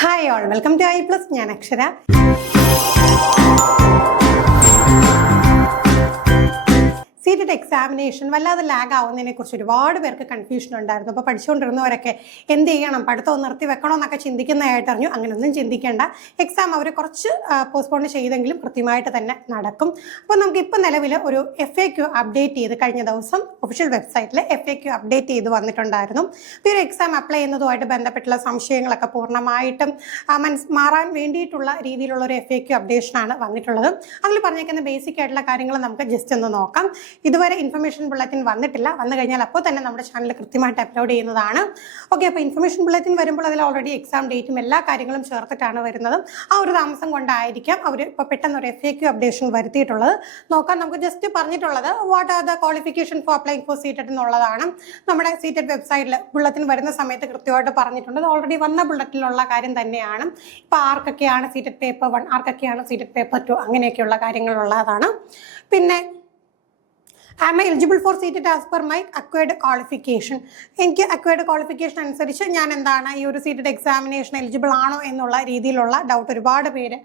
Hi all, welcome to I Plus. ഞാൻ അക്ഷര. Seated examination വല്ലാതെ ലാഗ് ആവുന്നതിനെ കുറിച്ച് ഒരുപാട് പേർക്ക് കൺഫ്യൂഷൻ ഉണ്ടായിരുന്നു. അപ്പോൾ പഠിച്ചുകൊണ്ടിരുന്നവരൊക്കെ എന്ത് ചെയ്യണം, പഠിത്തം നിർത്തി വെക്കണോ എന്നൊക്കെ ചിന്തിക്കുന്നതായിട്ട് അറിഞ്ഞു. അങ്ങനെയൊന്നും ചിന്തിക്കേണ്ട. എക്സാം അവർ കുറച്ച് പോസ്റ്റ്പോൺ ചെയ്തെങ്കിലും കൃത്യമായിട്ട് തന്നെ നടക്കും. അപ്പോൾ നമുക്ക് ഇപ്പോൾ നിലവിൽ ഒരു FAQ അപ്ഡേറ്റ് ചെയ്ത് കഴിഞ്ഞ ദിവസം ഒഫീഷ്യൽ വെബ്സൈറ്റിൽ FAQ അപ്ഡേറ്റ് ചെയ്ത് വന്നിട്ടുണ്ടായിരുന്നു. ഈ ഒരു എക്സാം അപ്ലൈ ചെയ്യുന്നതുമായിട്ട് ബന്ധപ്പെട്ടുള്ള സംശയങ്ങളൊക്കെ പൂർണ്ണമായിട്ടും മാറാൻ വേണ്ടിയിട്ടുള്ള രീതിയിലുള്ള ഒരു FAQ അപ്ഡേഷനാണ് വന്നിട്ടുള്ളത്. അതിൽ പറഞ്ഞേക്കുന്ന ബേസിക് ആയിട്ടുള്ള കാര്യങ്ങൾ നമുക്ക് ജസ്റ്റ് ഒന്ന് നോക്കാം. ഇതുവരെ ഇൻഫർമേഷൻ ബുള്ളറ്റിൻ വന്നിട്ടില്ല. വന്നു കഴിഞ്ഞാൽ അപ്പോൾ തന്നെ നമ്മുടെ ചാനൽ കൃത്യമായിട്ട് അപ്ലോഡ് ചെയ്യുന്നതാണ്. ഓക്കെ, അപ്പോൾ ഇൻഫർമേഷൻ ബുള്ളറ്റിൻ വരുമ്പോൾ അതിൽ ഓൾറെഡി എക്സാം ഡേറ്റും എല്ലാ കാര്യങ്ങളും ചേർത്തിട്ടാണ് വരുന്നത്. ആ ഒരു താമസം കൊണ്ടായിരിക്കാം അവർ ഇപ്പോൾ പെട്ടെന്ന് ഒരു FAQ അപ്ഡേഷൻ വരുത്തിയിട്ടുള്ളത്. നോക്കാം. നമുക്ക് ജസ്റ്റ് പറഞ്ഞിട്ടുള്ളത് what are the qualification for applying for seated എന്നുള്ളതാണ്. നമ്മുടെ സീറ്റഡ് വെബ്സൈറ്റിൽ ബുള്ളറ്റിൻ വരുന്ന സമയത്ത് കൃത്യമായിട്ട് പറഞ്ഞിട്ടുണ്ട്. അത് ഓൾറെഡി വന്ന ബുള്ളറ്റിലുള്ള കാര്യം തന്നെയാണ്. ഇപ്പോൾ ആർക്കൊക്കെയാണ് സീറ്റഡ് പേപ്പർ 1, ആർക്കൊക്കെയാണ് സീറ്റഡ് പേപ്പർ 2, അങ്ങനെയൊക്കെയുള്ള കാര്യങ്ങളുള്ളതാണ്. പിന്നെ am I eligible for seated as per my acquired qualification? എനിക്ക് അക്വയർഡ് ക്വാളിഫിക്കേഷൻ അനുസരിച്ച് ഞാൻ എന്താണ് ഈ ഒരു സീറ്റഡ് എക്സാമിനേഷൻ എലിജിബിൾ ആണോ എന്നുള്ള രീതിയിലുള്ള ഡൗട്ട് ഒരുപാട് പേര്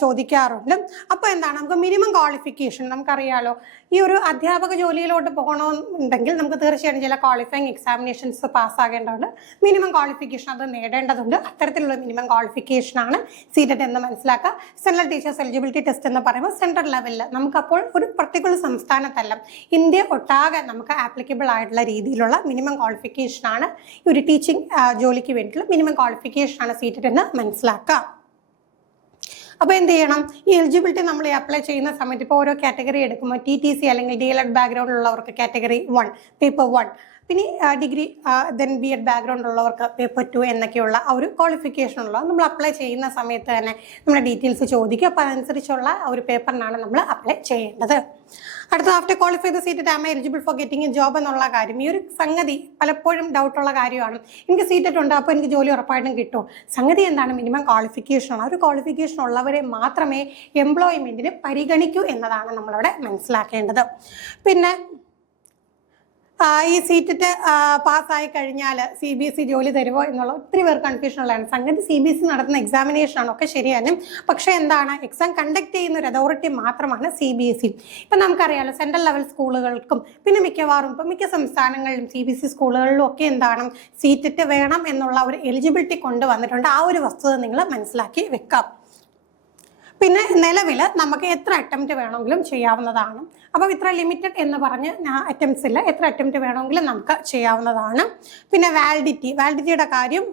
ചോദിക്കാറുണ്ട്. അപ്പോൾ എന്താണ്, നമുക്ക് മിനിമം ക്വാളിഫിക്കേഷൻ നമുക്കറിയാലോ. ഈ ഒരു അധ്യാപക ജോലിയിലോട്ട് പോകണമെന്നുണ്ടെങ്കിൽ നമുക്ക് തീർച്ചയായിട്ടും ചില ക്വാളിഫയിങ് എക്സാമിനേഷൻസ് പാസ്സാകേണ്ടതുണ്ട്. മിനിമം ക്വാളിഫിക്കേഷൻ അത് നേടേണ്ടതുണ്ട്. അത്തരത്തിലുള്ള മിനിമം ക്വാളിഫിക്കേഷനാണ് സീറ്റഡ് എന്ന് മനസ്സിലാക്കുക. സെൻട്രൽ ടീച്ചേഴ്സ് എലിജിബിലിറ്റി ടെസ്റ്റ് എന്ന് പറയുമ്പോൾ സെൻട്രൽ ലെവലിൽ നമുക്കപ്പോൾ ഒരു പർട്ടിക്കുലർ സംസ്ഥാനത്തല്ല, ഇന്ത്യ ഒട്ടാകെ നമുക്ക് ആപ്ലിക്കബിൾ ആയിട്ടുള്ള രീതിയിലുള്ള മിനിമം ക്വാളിഫിക്കേഷനാണ് ഈ ഒരു ടീച്ചിങ് ജോലിക്ക് വേണ്ടിയിട്ടുള്ള മിനിമം ക്വാളിഫിക്കേഷനാണ് സീറ്റഡ് എന്ന് മനസ്സിലാക്കുക. അപ്പോൾ എന്ത് ചെയ്യണം, ഈ എലിജിബിലിറ്റി നമ്മൾ അപ്ലൈ ചെയ്യുന്ന സമയത്ത് ഇപ്പോൾ ഓരോ കാറ്റഗറി എടുക്കുമ്പോൾ TTC അല്ലെങ്കിൽ DLED ബാക്ക്ഗ്രൗണ്ടിലുള്ളവർക്ക് കാറ്റഗറി 1 പേപ്പർ 1, പിന്നെ ഡിഗ്രി B.Ed ബാക്ക്ഗ്രൗണ്ട് ഉള്ളവർക്ക് പേപ്പർ 2 എന്നൊക്കെയുള്ള ആ ഒരു ക്വാളിഫിക്കേഷൻ ഉള്ളത് നമ്മൾ അപ്ലൈ ചെയ്യുന്ന സമയത്ത് തന്നെ നമ്മുടെ ഡീറ്റെയിൽസ് ചോദിക്കും. അപ്പോൾ അതനുസരിച്ചുള്ള ഒരു പേപ്പറിനാണ് നമ്മൾ അപ്ലൈ ചെയ്യേണ്ടത്. അടുത്ത after qualify the seated am I eligible for getting a job എന്നുള്ള കാര്യം. ഈ ഒരു സംഗതി പലപ്പോഴും ഡൗട്ടുള്ള കാര്യമാണ്. എനിക്ക് സീറ്റഡ് ഉണ്ട്, അപ്പോൾ എനിക്ക് ജോലി ഉറപ്പായിട്ടും കിട്ടും. സംഗതി എന്താണ്, മിനിമം ക്വാളിഫിക്കേഷനാണ്. ആ ഒരു ക്വാളിഫിക്കേഷൻ ഉള്ളവരെ മാത്രമേ എംപ്ലോയ്മെൻറ്റിന് പരിഗണിക്കൂ എന്നതാണ് നമ്മളവിടെ മനസ്സിലാക്കേണ്ടത്. പിന്നെ ഈ സീറ്റഡ് പാസ്സായി കഴിഞ്ഞാൽ CBSE ജോലി തരുമോ എന്നുള്ള ഒത്തിരി പേർ കൺഫ്യൂഷൻ ഉള്ളതാണ്. സംഗതി CBSE നടത്തുന്ന എക്സാമിനേഷനാണ്, ഒക്കെ ശരിയാണ്. പക്ഷേ എന്താണ്, എക്സാം കണ്ടക്ട് ചെയ്യുന്ന ഒരു അതോറിറ്റി മാത്രമാണ് CBSE. ഇപ്പം നമുക്കറിയാമല്ലോ, സെൻട്രൽ ലെവൽ സ്കൂളുകൾക്കും പിന്നെ മിക്കവാറും ഇപ്പം മിക്ക സംസ്ഥാനങ്ങളിലും CBSE സ്കൂളുകളിലും ഒക്കെ എന്താണ് സീറ്റഡ് വേണം എന്നുള്ള ഒരു എലിജിബിലിറ്റി കൊണ്ടുവന്നിട്ടുണ്ട്. ആ ഒരു വസ്തുത നിങ്ങൾ മനസ്സിലാക്കി വെക്കാം. പിന്നെ നിലവിൽ നമുക്ക് എത്ര അറ്റംപ്റ്റ് വേണമെങ്കിലും ചെയ്യാവുന്നതാണ്. അപ്പോൾ ഇത്ര ലിമിറ്റഡ് എന്ന് പറഞ്ഞ് അറ്റംപ്റ്റ്സ് ഇല്ല, എത്ര അറ്റംപ്റ്റ് വേണമെങ്കിലും നമുക്ക് ചെയ്യാവുന്നതാണ്. പിന്നെ വാലിഡിറ്റിയുടെ കാര്യം,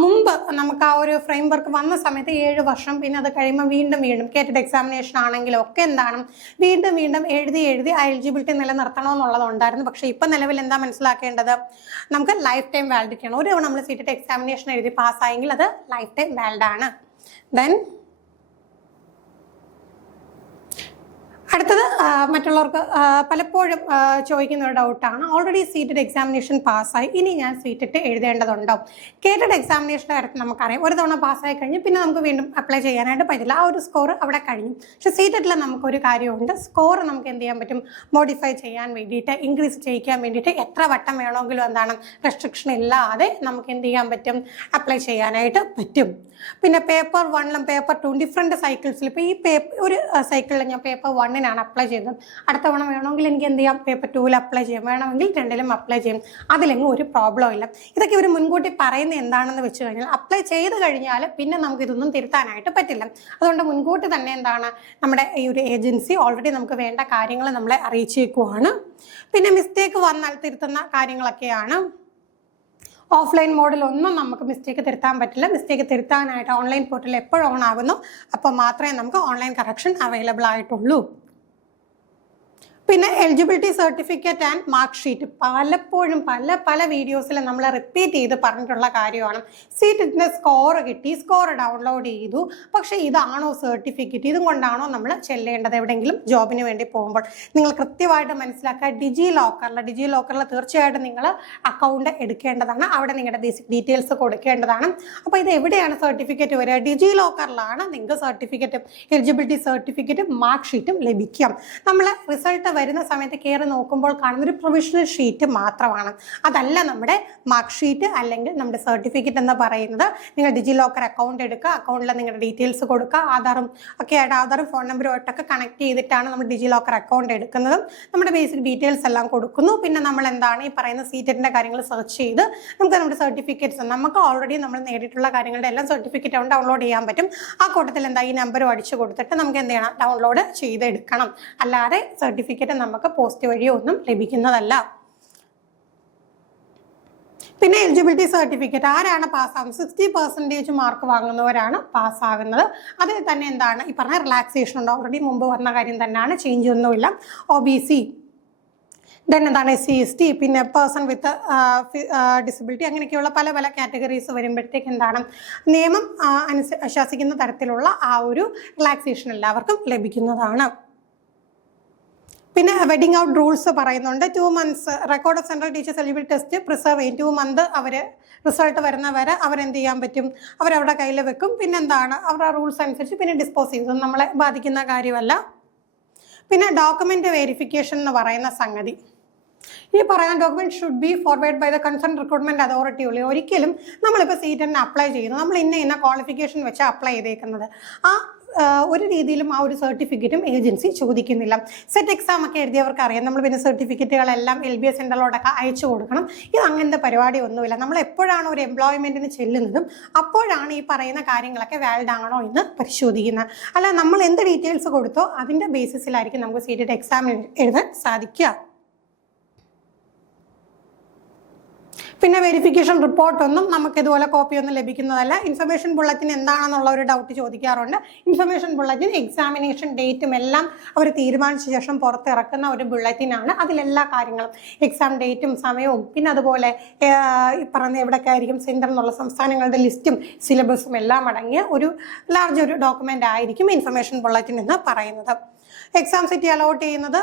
മുമ്പ് നമുക്ക് ആ ഒരു ഫ്രെയിം വർക്ക് വന്ന സമയത്ത് 7 വർഷം, പിന്നെ അത് കഴിയുമ്പോൾ വീണ്ടും കേറ്റഡ് എക്സാമിനേഷൻ ആണെങ്കിലും ഒക്കെ എന്താണ് വീണ്ടും എഴുതി ആ എലിജിബിലിറ്റി നിലനിർത്തണമെന്നുള്ളതുണ്ടായിരുന്നു. പക്ഷേ ഇപ്പം നിലവിൽ എന്താ മനസ്സിലാക്കേണ്ടത്, നമുക്ക് ലൈഫ് ടൈം വാലിഡിറ്റിയാണ്. ഒരു തവണ നമ്മൾ സീറ്റഡ് എക്സാമിനേഷൻ എഴുതി പാസ്സായെങ്കിൽ അത് ലൈഫ് ടൈം വാലിഡാണ്. ദെൻ അടുത്തത് മറ്റുള്ളവർക്ക് പലപ്പോഴും ചോദിക്കുന്ന ഒരു ഡൗട്ടാണ്, ഓൾറെഡി സീറ്റഡ് എക്സാമിനേഷൻ പാസ്സായി, ഇനി ഞാൻ സീറ്റഡ് എഴുതേണ്ടതുണ്ടോ? കേറ്റഡ് എക്സാമിനേഷൻ്റെ കാര്യത്തിൽ നമുക്കറിയാം, ഒരു തവണ പാസ്സായി കഴിഞ്ഞ് പിന്നെ നമുക്ക് വീണ്ടും അപ്ലൈ ചെയ്യാനായിട്ട് പറ്റില്ല. ആ ഒരു സ്കോർ അവിടെ കഴിഞ്ഞു. പക്ഷെ സീറ്റഡിൽ നമുക്കൊരു കാര്യമുണ്ട്, സ്കോർ നമുക്ക് എന്ത് ചെയ്യാൻ പറ്റും, മോഡിഫൈ ചെയ്യാൻ വേണ്ടിയിട്ട്, ഇൻക്രീസ് ചെയ്യിക്കാൻ വേണ്ടിയിട്ട് എത്ര വട്ടം വേണമെങ്കിലും എന്താണ് റെസ്ട്രിക്ഷൻ ഇല്ലാതെ നമുക്ക് എന്ത് ചെയ്യാൻ പറ്റും, അപ്ലൈ ചെയ്യാനായിട്ട് പറ്റും. പിന്നെ പേപ്പർ 1 പേപ്പർ 2 ഡിഫറെൻറ്റ് സൈക്കിൾസിൽ, ഇപ്പോൾ ഈ ഒരു സൈക്കിളിൽ ഞാൻ പേപ്പർ 1 അപ്ലൈ ചെയ്തത്, അടുത്ത തവണ വേണമെങ്കിൽ എനിക്ക് എന്ത് ചെയ്യാം, പേപ്പർ 2 അപ്ലൈ ചെയ്യാം, വേണമെങ്കിൽ 2 അപ്ലൈ ചെയ്യും. അതിലെങ്കിലും ഒരു പ്രോബ്ലം ഇല്ല. ഇതൊക്കെ ഇവർ മുൻകൂട്ടി പറയുന്നത് എന്താണെന്ന് വെച്ച് കഴിഞ്ഞാൽ, അപ്ലൈ ചെയ്ത് കഴിഞ്ഞാൽ പിന്നെ നമുക്ക് ഇതൊന്നും തിരുത്താനായിട്ട് പറ്റില്ല. അതുകൊണ്ട് മുൻകൂട്ടി തന്നെ എന്താണ് നമ്മുടെ ഈ ഒരു ഏജൻസി ഓൾറെഡി നമുക്ക് വേണ്ട കാര്യങ്ങൾ നമ്മളെ അറിയിച്ചേക്കുവാണ്. പിന്നെ മിസ്റ്റേക്ക് വന്നാൽ തിരുത്തുന്ന കാര്യങ്ങളൊക്കെയാണ്. ഓഫ്ലൈൻ മോഡിലൊന്നും നമുക്ക് മിസ്റ്റേക്ക് തിരുത്താൻ പറ്റില്ല. മിസ്റ്റേക്ക് തിരുത്താനായിട്ട് ഓൺലൈൻ പോർട്ടൽ എപ്പോഴും ഓൺ ആകുന്നു അപ്പോൾ മാത്രമേ നമുക്ക് ഓൺലൈൻ കറക്ഷൻ അവൈലബിൾ ആയിട്ടുള്ളൂ. പിന്നെ eligibility certificate and mark sheet പലപ്പോഴും പല വീഡിയോസിൽ നമ്മൾ റിപ്പീറ്റ് ചെയ്ത് പറഞ്ഞിട്ടുള്ള കാര്യമാണ്. സീറ്റിൻ്റെ സ്കോർ കിട്ടി, സ്കോർ ഡൗൺലോഡ് ചെയ്തു, പക്ഷേ ഇതാണോ സർട്ടിഫിക്കറ്റ്, ഇതും കൊണ്ടാണോ നമ്മൾ ചെല്ലേണ്ടത് എവിടെയെങ്കിലും ജോബിന് വേണ്ടി പോകുമ്പോൾ? നിങ്ങൾ കൃത്യമായിട്ട് മനസ്സിലാക്കുക, ഡിജി ലോക്കറിൽ തീർച്ചയായിട്ടും നിങ്ങൾ അക്കൗണ്ട് എടുക്കേണ്ടതാണ്. അവിടെ നിങ്ങളുടെ ബേസിക് ഡീറ്റെയിൽസ് കൊടുക്കേണ്ടതാണ്. അപ്പോൾ ഇത് എവിടെയാണ് സർട്ടിഫിക്കറ്റ് വരിക? ഡിജി ലോക്കറിലാണ് നിങ്ങൾക്ക് സർട്ടിഫിക്കറ്റും എലിജിബിലിറ്റി സർട്ടിഫിക്കറ്റും മാർക്ക് ഷീറ്റും ലഭിക്കാം. നമ്മൾ റിസൾട്ട് വരുന്ന സമയത്ത് കയറി നോക്കുമ്പോൾ കാണുന്ന ഒരു പ്രൊവിഷണൽ ഷീറ്റ് മാത്രമാണ്. അതല്ല നമ്മുടെ മാർക്ക് ഷീറ്റ് അല്ലെങ്കിൽ നമ്മുടെ സർട്ടിഫിക്കറ്റ് എന്ന് പറയുന്നത്. നിങ്ങൾ ഡിജി ലോക്കർ അക്കൗണ്ട് എടുക്കുക, അക്കൗണ്ടിൽ നിങ്ങളുടെ ഡീറ്റെയിൽസ് കൊടുക്കുക, ആധാറും ഒക്കെ ആയിട്ട് ആധാറും ഫോൺ നമ്പറുമായിട്ടൊക്കെ കണക്ട് ചെയ്തിട്ടാണ് നമ്മൾ ഡിജി ലോക്കർ അക്കൗണ്ട് എടുക്കുന്നതും. നമ്മുടെ ബേസിക് ഡീറ്റെയിൽസ് എല്ലാം കൊടുക്കുന്നു. പിന്നെ നമ്മൾ എന്താണ് ഈ പറയുന്ന സീറ്ററ്റിൻ്റെ കാര്യങ്ങൾ സെർച്ച് ചെയ്ത് നമുക്ക് നമ്മുടെ സർട്ടിഫിക്കറ്റ്സ് നമുക്ക് ഓൾറെഡി നമ്മൾ നേടിയിട്ടുള്ള കാര്യങ്ങളുടെ എല്ലാം സർട്ടിഫിക്കറ്റ് ഡൗൺലോഡ് ചെയ്യാൻ പറ്റും. ആ കൂട്ടത്തിൽ എന്താ ഈ നമ്പർ അടിച്ചു കൊടുത്തിട്ട് നമുക്ക് എന്ത് ചെയ്യണം, ഡൗൺലോഡ് ചെയ്തെടുക്കണം. അല്ലാതെ സർട്ടിഫിക്കറ്റ് നമുക്ക് പോസ്റ്റ് വഴിയോ ഒന്നും ലഭിക്കുന്നതല്ല. പിന്നെ എലിജിബിലിറ്റി സർട്ടിഫിക്കറ്റ് ആരാണ് പാസ്സാകുന്നത്? 60% മാർക്ക് വാങ്ങുന്നവരാണ് പാസ്സാകുന്നത്. അതിൽ തന്നെ എന്താണ് ഈ പറഞ്ഞ റിലാക്സേഷൻ ഉണ്ട്. ഓൾറെഡി മുമ്പ് പറഞ്ഞ കാര്യം തന്നെയാണ്, ചേഞ്ച് ഒന്നുമില്ല. OBC, ദെൻ എന്താണ് SC/ST, പിന്നെ പേഴ്സൺ വിത്ത് ഡിസബിലിറ്റി, അങ്ങനെയൊക്കെയുള്ള പല പല കാറ്റഗറീസ് വരുമ്പോഴത്തേക്ക് എന്താണ് നിയമം അനുശാസിക്കുന്ന തരത്തിലുള്ള ആ ഒരു റിലാക്സേഷൻ എല്ലാവർക്കും ലഭിക്കുന്നതാണ്. പിന്നെ വെഡിങ് ഔട്ട് റൂൾസ് പറയുന്നുണ്ട്. 2 months record of central teachers eligibility test preserve ചെയ്യും. 2 month അവർ റിസൾട്ട് വരുന്നവരെ അവരെന്ത് ചെയ്യാൻ പറ്റും, അവരവരുടെ കയ്യിൽ വെക്കും. പിന്നെ എന്താണ് അവരുടെ റൂൾസ് അനുസരിച്ച് പിന്നെ ഡിസ്പോസ് ചെയ്യും. നമ്മളെ ബാധിക്കുന്ന കാര്യമല്ല. പിന്നെ ഡോക്യുമെന്റ് വെരിഫിക്കേഷൻ എന്ന് പറയുന്ന സംഗതി, ഈ പറയുന്ന document should be forward by the concern recruitment authority ഉള്ളൂ. ഒരിക്കലും നമ്മളിപ്പോൾ സീറ്റിന് അപ്ലൈ ചെയ്യുന്നു, നമ്മൾ ഇന്ന ക്വാളിഫിക്കേഷൻ വെച്ച് അപ്ലൈ ചെയ്തേക്കുന്നത്, ആ ഒരു രീതിയിലും ആ ഒരു സർട്ടിഫിക്കറ്റും ഏജൻസി ചോദിക്കുന്നില്ല. സെറ്റ് എക്സാം ഒക്കെ എഴുതിയവർക്ക് അറിയാം, നമ്മൾ പിന്നെ സർട്ടിഫിക്കറ്റുകളെല്ലാം LBS സെൻ്ററിലോട്ടൊക്കെ അയച്ചു കൊടുക്കണം. ഇത് അങ്ങനത്തെ പരിപാടി ഒന്നുമില്ല. നമ്മൾ എപ്പോഴാണ് ഒരു എംപ്ലോയ്മെൻറ്റിന് ചെല്ലുന്നതും അപ്പോഴാണ് ഈ പറയുന്ന കാര്യങ്ങളൊക്കെ വാലിഡ് ആണോ എന്ന് പരിശോധിക്കുന്നത്. അല്ല നമ്മൾ എന്ത് ഡീറ്റെയിൽസ് കൊടുത്തോ അതിൻ്റെ ബേസിസിലായിരിക്കും നമുക്ക് സീറ്റ് എക്സാം എഴുതാൻ സാധിക്കുക. പിന്നെ വെരിഫിക്കേഷൻ റിപ്പോർട്ടൊന്നും നമുക്ക് ഇതുപോലെ കോപ്പിയൊന്നും ലഭിക്കുന്നതല്ല. ഇൻഫർമേഷൻ ബുള്ളറ്റിൻ എന്താണെന്നുള്ള ഒരു ഡൗട്ട് ചോദിക്കാറുണ്ട്. ഇൻഫർമേഷൻ ബുള്ളറ്റിൻ എക്സാമിനേഷൻ ഡേറ്റും എല്ലാം അവർ തീരുമാനിച്ച ശേഷം പുറത്തിറക്കുന്ന ഒരു ബുള്ളറ്റിനാണ്. അതിലെല്ലാ കാര്യങ്ങളും എക്സാം ഡേറ്റും സമയവും പിന്നെ അതുപോലെ പറഞ്ഞ എവിടെയൊക്കെ ആയിരിക്കും സെൻറ്റർ എന്നുള്ള സംസ്ഥാനങ്ങളുടെ ലിസ്റ്റും സിലബസും എല്ലാം അടങ്ങിയ ഒരു ലാർജ് ഡോക്യുമെൻ്റ് ആയിരിക്കും ഇൻഫർമേഷൻ ബുള്ളറ്റിൻ എന്ന് പറയുന്നത്. എക്സാം സിറ്റി അലോട്ട് ചെയ്യുന്നത്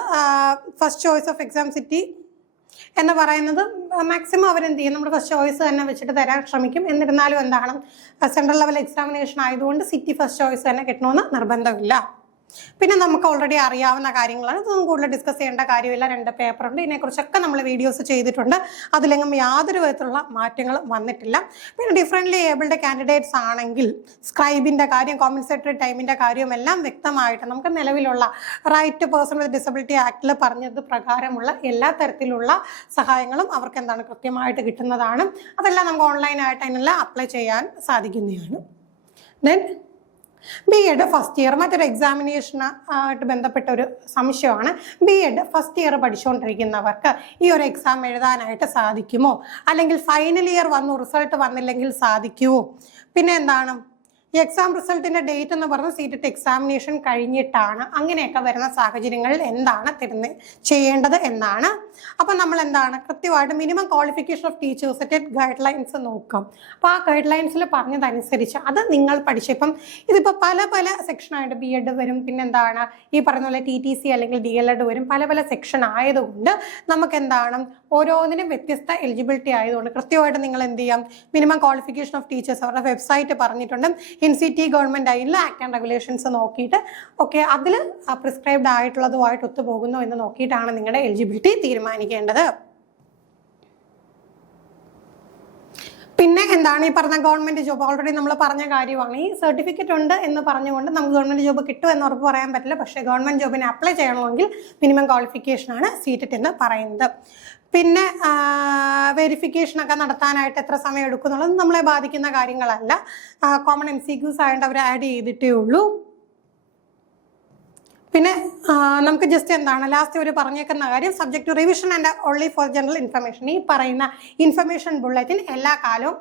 first choice of exam city എന്ന് പറയുന്നത് മാക്സിമം അവരെന്ത് ചെയ്യും, നമ്മുടെ ഫസ്റ്റ് ചോയ്സ് തന്നെ വെച്ചിട്ട് തരാൻ ശ്രമിക്കും. എന്നിരുന്നാലും എന്താണ് സെൻട്രൽ ലെവൽ എക്സാമിനേഷൻ ആയതുകൊണ്ട് സിറ്റി ഫസ്റ്റ് ചോയ്സ് തന്നെ കിട്ടണമെന്ന് നിർബന്ധമില്ല. പിന്നെ നമുക്ക് ഓൾറെഡി അറിയാവുന്ന കാര്യങ്ങളാണ്, ഇതൊന്നും കൂടുതൽ ഡിസ്കസ് ചെയ്യേണ്ട കാര്യമില്ല. 2 പേപ്പറുണ്ട്, ഇതിനെക്കുറിച്ചൊക്കെ നമ്മൾ വീഡിയോസ് ചെയ്തിട്ടുണ്ട്. അതിലെങ്ങും യാതൊരു വിധത്തിലുള്ള മാറ്റങ്ങളും വന്നിട്ടില്ല. പിന്നെ ഡിഫറൻ്റ്ലി ഏബിൾഡ് കാൻഡിഡേറ്റ്സ് ആണെങ്കിൽ സ്ക്രൈബിൻ്റെ കാര്യം, കോമ്പൻസേറ്ററി ടൈമിൻ്റെ കാര്യവും എല്ലാം വ്യക്തമായിട്ട് നമുക്ക് നിലവിലുള്ള റൈറ്റ് പേഴ്സൺ വിത്ത് ഡിസബിലിറ്റി ആക്ടിൽ പറഞ്ഞത് പ്രകാരമുള്ള എല്ലാ തരത്തിലുള്ള സഹായങ്ങളും അവർക്ക് എന്താണ് കൃത്യമായിട്ട് കിട്ടുന്നതാണ്. അതെല്ലാം നമുക്ക് ഓൺലൈനായിട്ട് അതിനെല്ലാം അപ്ലൈ ചെയ്യാൻ സാധിക്കുന്നതാണ്. ദെൻ B.Ed ഫസ്റ്റ് ഇയർ മറ്റൊരു എക്സാമിനേഷന് ആയിട്ട് ബന്ധപ്പെട്ട ഒരു സംശയമാണ്. B.Ed ഫസ്റ്റ് ഇയർ പഠിച്ചുകൊണ്ടിരിക്കുന്നവർക്ക് ഈ ഒരു എക്സാം എഴുതാനായിട്ട് സാധിക്കുമോ, അല്ലെങ്കിൽ ഫൈനൽ ഇയർ വന്നു റിസൾട്ട് വന്നില്ലെങ്കിൽ സാധിക്കുമോ? പിന്നെ എന്താണ് ഈ എക്സാം റിസൾട്ടിൻ്റെ ഡേറ്റ് എന്ന് പറഞ്ഞാൽ സീറ്റ് എക്സാമിനേഷൻ കഴിഞ്ഞിട്ടാണ്. അങ്ങനെയൊക്കെ വരുന്ന സാഹചര്യങ്ങളിൽ എന്താണ് ചെയ്യേണ്ടത് എന്നാണ്. അപ്പം നമ്മൾ എന്താണ് കൃത്യമായിട്ട് minimum qualification of teachers guide lines നോക്കാം. അപ്പോൾ ആ ഗൈഡ് ലൈൻസിൽ പറഞ്ഞതനുസരിച്ച് അത് നിങ്ങൾ പഠിച്ചപ്പം ഇതിപ്പോൾ പല പല സെക്ഷനായിട്ട് B.Ed വരും, പിന്നെ എന്താണ് ഈ പറഞ്ഞ പോലെ TTC അല്ലെങ്കിൽ DLED വരും. പല പല സെക്ഷൻ ആയതുകൊണ്ട് നമുക്ക് എന്താണ് ഓരോന്നിനും വ്യത്യസ്ത എലിജിബിലിറ്റി ആയതുകൊണ്ട് കൃത്യമായിട്ട് നിങ്ങൾ എന്ത് ചെയ്യാം, മിനിമം ക്വാളിഫിക്കേഷൻ ഓഫ് ടീച്ചേഴ്സ് അവരുടെ വെബ്സൈറ്റ് പറഞ്ഞിട്ടുണ്ട്. NCT ഗവൺമെൻറ് അതിൽ ആക്ട് ആൻഡ് റെഗുലേഷൻസ് നോക്കിയിട്ട് അതിൽ പ്രിസ്ക്രൈബ്ഡ് ആയിട്ടുള്ളതുമായിട്ട് ഒത്തുപോകുന്നു എന്ന് നോക്കിയിട്ടാണ് നിങ്ങളുടെ എലിജിബിലിറ്റി തീരുമാനിക്കേണ്ടത്. പിന്നെ എന്താണ് ഈ പറഞ്ഞ ഗവൺമെൻറ് ജോബ് ഓൾറെഡി നമ്മൾ പറഞ്ഞ കാര്യമാണ്. ഈ സർട്ടിഫിക്കറ്റ് ഉണ്ട് എന്ന് പറഞ്ഞുകൊണ്ട് നമുക്ക് ഗവൺമെൻറ് ജോബ് കിട്ടുമെന്ന് ഉറപ്പ് പറയാൻ പറ്റില്ല. പക്ഷേ ഗവൺമെൻറ് ജോബിന് അപ്ലൈ ചെയ്യണമെങ്കിൽ മിനിമം ക്വാളിഫിക്കേഷനാണ് സീറ്റ് എന്ന് പറയുന്നത്. പിന്നെ വെരിഫിക്കേഷനൊക്കെ നടത്താനായിട്ട് എത്ര സമയം എടുക്കും എന്നുള്ളത് നമ്മളെ ബാധിക്കുന്ന കാര്യങ്ങളല്ല. കോമൺ MCQs ആയതുകൊണ്ട് അവർ ആഡ് ചെയ്തിട്ടേ ഉള്ളൂ. പിന്നെ നമുക്ക് ജസ്റ്റ് എന്താണ് ലാസ്റ്റ് ഒരു പറഞ്ഞേക്കുന്ന കാര്യം, subject to revision and only for general information. ഈ പറയുന്ന ഇൻഫർമേഷൻ ബുള്ളറ്റിൻ എല്ലാ കാലവും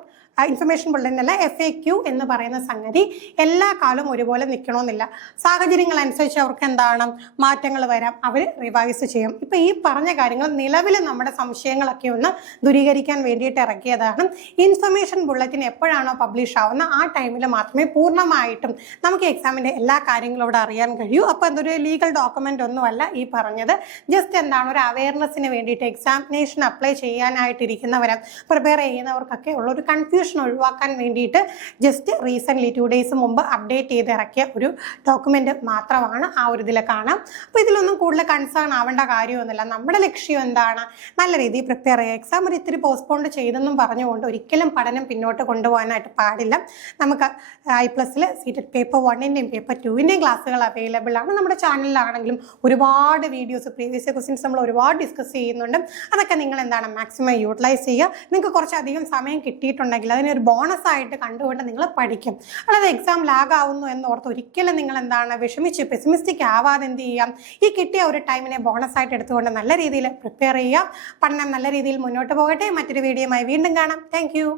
ഇൻഫർമേഷൻ ബുള്ളറ്റിൻ അല്ല, FAQ എന്ന് പറയുന്ന സംഗതി എല്ലാ കാലവും ഒരുപോലെ നിൽക്കണമെന്നില്ല. സാഹചര്യങ്ങൾ അനുസരിച്ച് അവർക്ക് എന്താണ് മാറ്റങ്ങൾ വരാം, അവർ റിവൈസ് ചെയ്യും. ഇപ്പം ഈ പറഞ്ഞ കാര്യങ്ങൾ നിലവിൽ നമ്മുടെ സംശയങ്ങളൊക്കെ ഒന്ന് ദൂരീകരിക്കാൻ വേണ്ടിയിട്ട് ഇറക്കിയതാണ്. ഇൻഫർമേഷൻ ബുള്ളറ്റിൻ എപ്പോഴാണോ പബ്ലിഷ് ആവുന്ന ആ ടൈമിൽ മാത്രമേ പൂർണ്ണമായിട്ടും നമുക്ക് എക്സാമിൻ്റെ എല്ലാ കാര്യങ്ങളും ഇവിടെ അറിയാൻ കഴിയൂ. അപ്പോൾ എന്തൊരു ലീഗൽ ഡോക്യുമെൻ്റ് ഒന്നുമല്ല ഈ പറഞ്ഞത്. ജസ്റ്റ് എന്താണ് ഒരു അവയർനെസ്സിന് വേണ്ടിയിട്ട് എക്സാമിനേഷൻ അപ്ലൈ ചെയ്യാനായിട്ടിരിക്കുന്നവരെ പ്രിപ്പയർ ചെയ്യുന്നവർക്കൊക്കെ ഉള്ളൊരു കൺഫ്യൂഷൻ കൺഫ്യൂഷൻ ഒഴിവാക്കാൻ വേണ്ടിയിട്ട് ജസ്റ്റ് റീസെൻ്റ്ലി 2 days മുമ്പ് അപ്ഡേറ്റ് ചെയ്ത് ഇറക്കിയ ഒരു ഡോക്യുമെൻ്റ് മാത്രമാണ് ആ ഒരു ഇതിൽ കാണാം. അപ്പോൾ ഇതിലൊന്നും കൂടുതൽ കൺസേൺ ആവേണ്ട കാര്യമൊന്നുമില്ല. നമ്മുടെ ലക്ഷ്യം എന്താണ്? നല്ല രീതിയിൽ പ്രിപ്പയർ ചെയ്യുക. എക്സാം ഒരു ഇത്തിരി പോസ്റ്റ്പോണ്ട് ചെയ്തെന്നും പറഞ്ഞുകൊണ്ട് ഒരിക്കലും പഠനം പിന്നോട്ട് കൊണ്ടുപോകാനായിട്ട് പാടില്ല. നമുക്ക് I+ൽ സീറ്റഡ് പേപ്പർ 1-ൻ്റെയും പേപ്പർ 2-ൻ്റെയും ക്ലാസ്സുകൾ അവൈലബിൾ ആണ്. നമ്മുടെ ചാനലിലാണെങ്കിലും ഒരുപാട് വീഡിയോസ് പ്രീവിയസ് ക്വസ്റ്റ്യൻസ് നമ്മൾ ഒരുപാട് ഡിസ്കസ് ചെയ്യുന്നുണ്ട്. അതൊക്കെ നിങ്ങൾ എന്താണ് മാക്സിമം യൂട്ടിലൈസ് ചെയ്യുക. നിങ്ങൾക്ക് കുറച്ചധികം സമയം കിട്ടിയിട്ടുണ്ടെങ്കിൽ അതിനൊരു ബോണസ് ആയിട്ട് കണ്ടുകൊണ്ട് നിങ്ങൾ പഠിക്കും. അല്ലാതെ എക്സാം ലാഗ് ആവുന്നു എന്നോർത്ത് ഒരിക്കലും നിങ്ങൾ എന്താണ് വിഷമിച്ച് പെസിമിസ്റ്റിക് ആവാതെ എന്ത് ചെയ്യാം, ഈ കിട്ടിയ ഒരു ടൈമിനെ ബോണസ് ആയിട്ട് എടുത്തുകൊണ്ട് നല്ല രീതിയിൽ പ്രിപ്പയർ ചെയ്യുക. പഠനം നല്ല രീതിയിൽ മുന്നോട്ട് പോകട്ടെ. മറ്റൊരു വീഡിയോയുമായി വീണ്ടും കാണാം. Thank you.